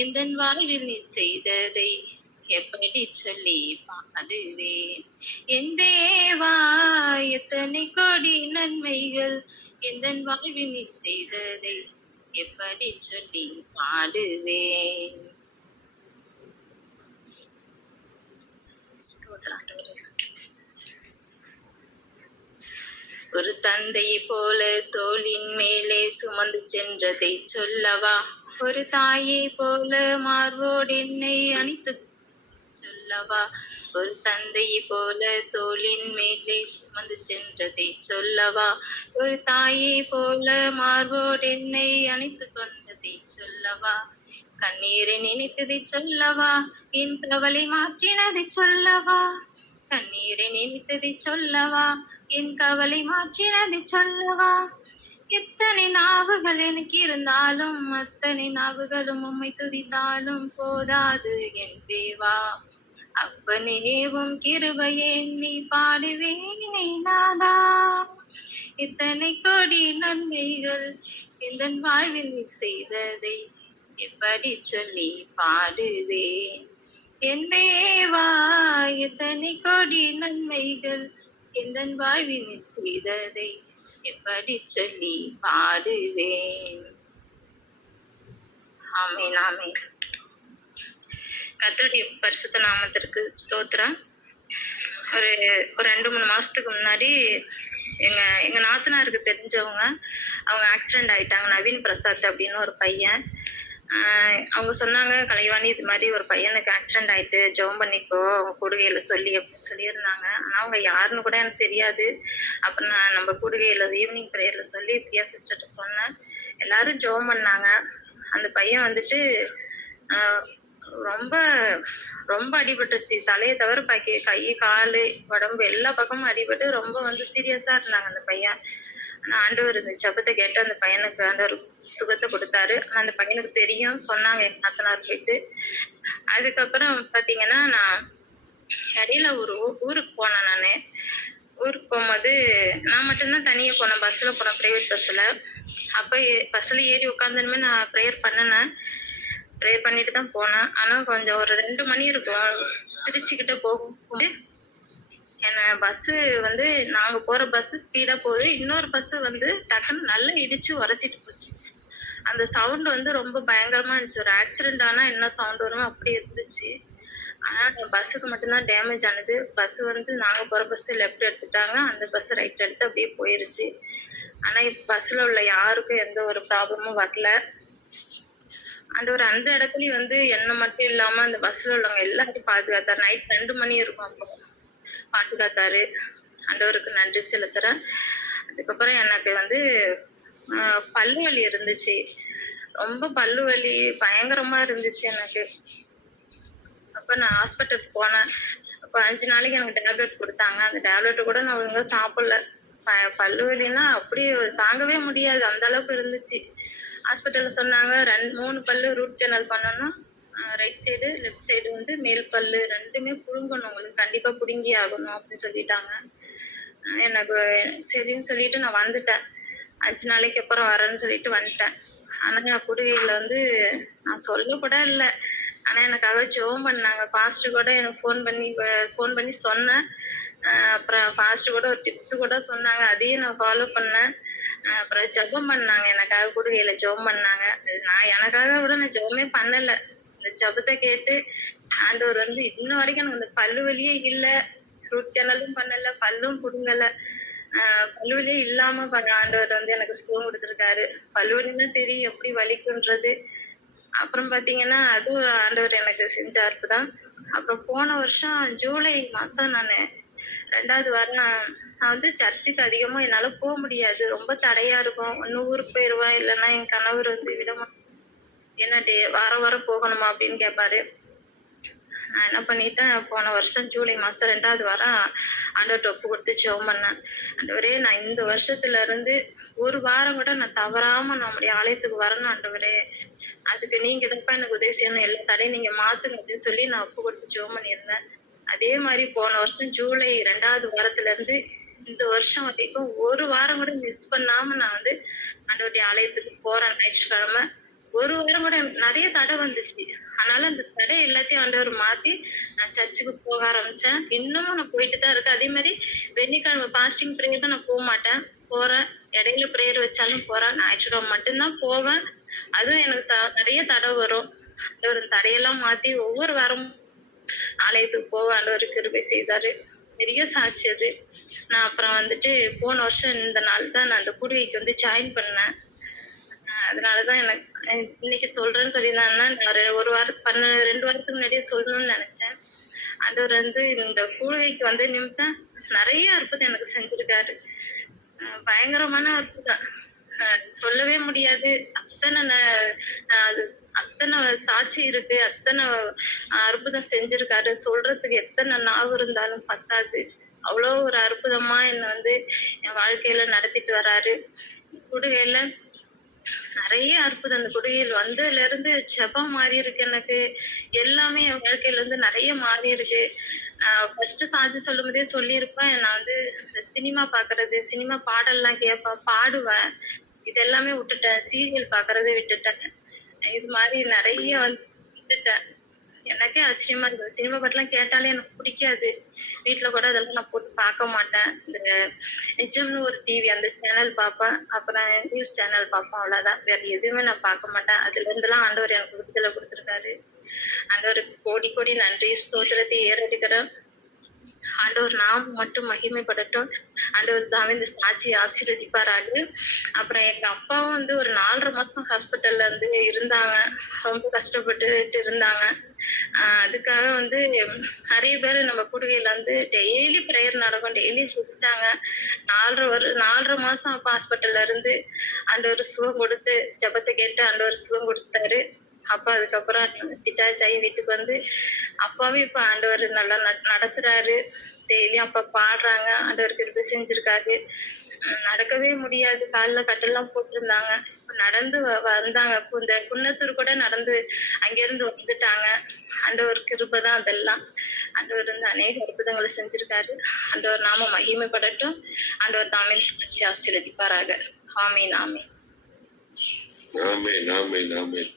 எந்தன் வாழ்வில் நீ செய்ததை எப்படி சொல்லி பாடுவேன். என் தேவா, எத்தனை கோடி நன்மைகள் எந்தன் வாழ்வில் நீ செய்ததை எப்படி சொல்லி பாடுவேன். ஒரு தந்தையை போல தோளின் மேலே சுமந்து சென்றதை சொல்லவா, ஒரு தாயை போல மார்போடு என்னை அணைத்து சொல்லவா, ஒரு தந்தையை போல தோளின் மேலே சுமந்து சென்றதை சொல்லவா, ஒரு தாயை போல மார்போடு என்னை அணைத்து கொண்டதை சொல்லவா, கண்ணீரை நினைத்ததை சொல்லவா, என் கவலை மாற்றினதை சொல்லவா, கண்ணீரை நினைத்ததை சொல்லவா, என் கவலை மாற்றினதை சொல்லவா. எத்தனை நாவுகள் எனக்கு இருந்தாலும் அத்தனை நாவுகளும் உம்மை துதித்தாலும் போதாது என் தேவா. அப்பனேவும் கிருபையை எண்ணி பாடுவேனே நாதா. இத்தனை கோடி நன்மைகள் எந்தன் வாழ்வில் நீ செய்ததை எப்படி சொல்லி பாடுவேன். என் தேவா, எத்தனை கோடி நன்மைகள் எந்தன் வாழ்வில் நீ செய்ததை எப்படி சொல்லி பாடுவேன். ஆமென், ஆமென். கர்த்தருடைய பரிசுத்த நாமத்திற்கு ஸ்தோத்திரம். ஒரு 2-3 மாசத்துக்கு முன்னாடி எங்க நாத்தனாருக்கு தெரிஞ்சவங்க, அவங்க ஆக்சிடென்ட் ஆயிட்டாங்க. நவீன் பிரசாத் அப்படின்னு ஒரு பையன். அவங்க சொன்னாங்க, கலைவாணி இது மாதிரி ஒரு பையனுக்கு ஆக்சிடென்ட் ஆயிட்டு, ஜெபம் பண்ணிக்கோ அவங்க கூடுகையில சொல்லி அப்படின்னு சொல்லியிருந்தாங்க. ஆனா அவங்க யாருன்னு கூட எனக்கு தெரியாது. அப்புறம் நான் நம்ம கூடுகையில ஈவினிங் ப்ரேயர்ல சொல்லி பிரியா சிஸ்டர்கிட்ட சொன்னேன். எல்லாரும் ஜெபம் பண்ணாங்க. அந்த பையன் வந்துட்டு ரொம்ப ரொம்ப அடிபட்டுச்சு. தலையை தவிர பாக்கி கை, காலு, உடம்பு எல்லா பக்கமும் அடிபட்டு ரொம்ப சீரியஸா இருந்தாங்க அந்த பையன். ஆனா ஆண்டவர் இந்த ஜெபத்தை கேட்டு அந்த பையனுக்கு ஒரு சுகத்தை கொடுத்தாரு. ஆனா அந்த பையனுக்கு தெரியும், சொன்னாங்க எங்க நாத்தனார் போயிட்டு. அதுக்கப்புறம் பாத்தீங்கன்னா, நான் இடையில ஒரு ஊருக்கு போனேன். ஊருக்கு போகும்போது நான் மட்டும்தான் தனியா போனேன். பஸ்ல போனேன், பிரைவேட் பஸ்ல. அப்ப பஸ்ல ஏறி உட்காந்துமே நான் ப்ரேயர் பண்ணிட்டு தான் போனேன். ஆனா கொஞ்சம் ஒரு 2 மணி இருக்கும். திருச்சிக்கிட்ட போகும்போது பஸ்ஸு நாங்க போற பஸ்ஸு ஸ்பீடா போகுது. இன்னொரு பஸ்ஸு டக்குன்னு நல்லா இடிச்சு உரைச்சிட்டு போச்சு. அந்த சவுண்ட் ரொம்ப பயங்கரமா இருந்துச்சு. ஒரு ஆக்சிடென்ட் ஆனா என்ன சவுண்ட் வருமோ அப்படி இருந்துச்சு. ஆனா பஸ்ஸுக்கு மட்டும்தான் டேமேஜ் ஆனது. பஸ் நாங்க போற பஸ் லெஃப்ட் எடுத்துட்டாங்க, அந்த பஸ் ரைட் எடுத்து அப்படியே போயிருச்சு. ஆனா பஸ்ல உள்ள யாருக்கும் எந்த ஒரு ப்ராப்ளமும் வரல. அந்த இடத்துலயும் என்ன மட்டும் இல்லாம அந்த பஸ்ல உள்ளவங்க எல்லாத்தையும் பாதுகாத்தாரு. நைட் 2 மணி இருக்கும் அப்போ பாதுகாத்தாரு. ஆண்டவருக்கு நன்றி செலுத்துறேன். அதுக்கப்புறம் எனக்கு பல்லு வலி இருந்துச்சு. ரொம்ப பல்லு வலி பயங்கரமா இருந்துச்சு எனக்கு. அப்ப நான் ஹாஸ்பிட்டலுக்கு போனேன். அப்ப 5 நாளைக்கு எனக்கு டேப்லெட் கொடுத்தாங்க. அந்த டேப்லெட் கூட நான் ஒழுங்கா சாப்பிடல. பல்லு வலின்னா அப்படியே தாங்கவே முடியாது, அந்த அளவுக்கு இருந்துச்சு. ஹாஸ்பிட்டல்ல சொன்னாங்க 3 பல்லு ரூட் கெனல் பண்ணணும். ரைட் சைடு, லெஃப்ட் சைடு மேல் பல்லு 2மே புடுங்கணும், உங்களுக்கு கண்டிப்பா புடுங்கி ஆகணும் அப்படின்னு சொல்லிட்டாங்க. எனக்கு சரின்னு சொல்லிட்டு நான் வந்துட்டேன். 5 நாளைக்கு அப்புறம் வரேன்னு சொல்லிட்டு வந்துட்டேன். ஆனா கூடுகையில நான் சொல்ல கூட இல்லை. ஆனா எனக்காக ஜெபம் பண்ணாங்க. பாஸ்டர் கூட எனக்கு ஃபோன் பண்ணி சொன்னேன். அப்புறம் பாஸ்டர் கூட ஒரு டிப்ஸ் கூட சொன்னாங்க. அதையும் நான் ஃபாலோ பண்ணேன். அப்புறம் ஜெபம் பண்ணாங்க, எனக்காக கூடுகையில ஜெபம் பண்ணாங்க. நான் எனக்காக கூட நான் ஜெபமே பண்ணல. இந்த ஜெபத்தை கேட்டு ஆண்டவர் இன்ன வரைக்கும் எனக்கு அந்த பல்லு வலியே இல்லை. ரூட் கெனலும் பண்ணல, பல்லும் புடுங்கல. பல்லு வலியே இல்லாம ஆண்டவர் எனக்கு சுகம் கொடுத்துருக்காரு. பல்லு வலின்னா தெரியும் எப்படி வலிக்குன்றது. அப்புறம் பாத்தீங்கன்னா அதுவும் ஆண்டவர் எனக்கு செஞ்ச அற்புதம். அப்புறம் போன வருஷம் ஜூலை மாசம் நான் 2வது வாரம் நான் சர்ச்சுக்கு அதிகமா என்னால போக முடியாது. ரொம்ப தடையா இருக்கும். ஒண்ணு ஊருக்கு போயிருவேன், இல்லைன்னா என் கணவர் விடமாட்டாரு. என்ன வாரம் போகணுமா அப்படின்னு கேட்பாரு. நான் என்ன பண்ணிட்டேன், போன வருஷம் ஜூலை மாசம் 2வது வாரம் ஆண்டவர்கிட்ட ஒப்பு கொடுத்து ஜெபம் பண்ணேன். ஆண்டவரே, நான் இந்த வருஷத்துல இருந்து ஒரு வாரம் கூட நான் தவறாம நம்முடைய ஆலயத்துக்கு வரணும் ஆண்டவரே. அதுக்கு நீங்க எதுப்பா எனக்கு உதவி செய்யணும், எல்லா தடையும் நீங்க மாத்துங்க அப்படின்னு சொல்லி நான் ஒப்பு கொடுத்து ஜெபம் பண்ணியிருந்தேன். அதே மாதிரி போன வருஷம் ஜூலை 2வது வாரத்துல இருந்து இந்த வருஷம் வரைக்கும் ஒரு வாரம் கூட மிஸ் பண்ணாம நான் ஆண்டவருடைய ஆலயத்துக்கு போறேன் ஞாயிற்றுக்கிழமை. ஒரு வாரம் கூட எனக்கு நெறைய தடை வந்துச்சு. ஆனாலும் அந்த தடை எல்லாத்தையும் ஆண்டவர் மாத்தி, நான் சர்ச்சுக்கு போக ஆரம்பிச்சேன். இன்னமும் நான் போயிட்டு தான் இருக்கேன். அதே மாரி வெள்ளிக்கிழமை ஃபாஸ்டிங் பிரேயர் தான் நான் போமாட்டேன். போறேன். இடையில பிரேயர் வச்சாலும் போறேன். ஞாயிற்றுக்கிழமை மட்டும் தான் போவேன். அதுவும் எனக்கு நெறைய தடை வரும். ஆண்டவர் அந்த தடையெல்லாம் மாத்தி ஒவ்வொரு வாரமும் ஆலயத்துக்கு போக ஆண்டவர் கிருபை செய்தாரு. பெரிய சாட்சி அது. நான் அப்புறம் வந்துட்டு போன வருஷம் இந்த நாள் தான் நான் அந்த கூடுகைக்கு வந்து ஜாயின் பண்ணேன். அதனால தான் எனக்கு இன்னைக்கு சொல்றேன்னு சொல்லியிருந்தாங்கன்னா, நான் ஒரு வாரம் 2 வாரத்துக்கு முன்னாடியே சொல்லணும்னு நெனச்சேன். ஆண்டவர் வந்து இந்த கூடுகைக்கு வந்த நிமித்தம் நெறைய அற்புதம் எனக்கு செஞ்சிருக்காரு. பயங்கரமான அற்புதம். சொல்லவே முடியாது. அத்தன ந அது அத்தன சாட்சி இருக்கு. அத்தன அற்புதம் செஞ்சிருக்காரு. சொல்றதுக்கு எத்தன நாவு இருந்தாலும் பத்தாது. அவ்வளோ ஒரு அற்புதமா என்ன வந்து என் வாழ்க்கையில நடத்திட்டு வராரு. கூடுகையில நெறைய அற்புதம். அந்த குடியில் வந்ததுலருந்து ஜெபம் மாறியிருக்கு எனக்கு. எல்லாமே என் வாழ்க்கையில வந்து நெறைய மாறியிருக்கு. ஃபர்ஸ்ட்டு சாட்சி சொல்லும்போதே சொல்லியிருப்பேன். நான் வந்து இந்த சினிமா பார்க்கறது, சினிமா பாடல்லாம் கேட்பேன், பாடுவேன். இது எல்லாமே விட்டுட்டேன். சீரியல் பார்க்கறத விட்டுட்டேன். இது மாரி நெறைய வந்து விட்டுட்டேன். எனக்கே ஆச்சரியமா இருக்கு. சினிமா பாட்டுலாம் கேட்டாலே எனக்கு பிடிக்காது. வீட்ல கூட அதெல்லாம் நான் போட்டு பார்க்க மாட்டேன். இந்த நிஜம்னு ஒரு டிவி அந்த சேனல் பார்ப்பேன். அப்புறம் நியூஸ் சேனல் பார்ப்பேன் அவ்வளோதான். வேற எதுவுமே நான் பார்க்க மாட்டேன். அதுலேருந்துலாம் ஆண்டவர் எனக்கு விடுதலை குடுத்துருக்காரு. ஆண்டவருக்கு கோடி கோடி நன்றி, ஸ்தோத்திரத்தை ஏறெடுக்கிறேன். ஆண்டவர் நாமம் மட்டும் மகிமைப்படட்டும். ஆண்டவர் தாமே இந்த சாட்சியை ஆசீர்வதிப்பாராக. அப்புறம் எங்க அப்பாவும் வந்து ஒரு 4 1/2 மாசம் ஹாஸ்பிட்டல்ல வந்து இருந்தாங்க. ரொம்ப கஷ்டப்பட்டுட்டு இருந்தாங்க. அதுக்காக வந்து நெறைய பேரு நம்ம கூடுகையில வந்து டெய்லி பிரேயர் நடக்கும். டெய்லி ஜெபிச்சாங்க. 4 1/2 மாசம் அப்பா ஹாஸ்பிட்டல்ல இருந்து ஆண்டவர் சுகம் குடுத்து, ஜெபத்த கேட்டு ஆண்டவர் சுகம் குடுத்தாரு. அப்பா அதுக்கப்புறம் டிஸ்சார்ஜ் ஆகி வீட்டுக்கு வந்து அப்பாவும் இப்ப ஆண்டவர் நல்லா நடத்துறாரு. டெய்லியும் அப்பா பாடுறாங்க. ஆண்டவர் கிருபை செஞ்சிருக்காரு. நடக்கவே முடியாது. கால்ல கட்டெல்லாம் போட்டிருந்தாங்க. இப்ப நடந்து வந்தாங்க. இந்த குன்னத்தூர் கூட நடந்து அங்கிருந்து வந்துட்டாங்க. ஆண்டவர் கிருபை தான் அதெல்லாம். ஆண்டவர் வந்து அநேக அற்புதங்களை செஞ்சிருக்காரு. ஆண்டவர் நாம மகிமைப்படட்டும். ஆண்டவர் தாமே சாட்சி ஆசீர்வதிப்பாராக. ஆமீன், ஆமீன். ஆமென், ஆமென், ஆமென்.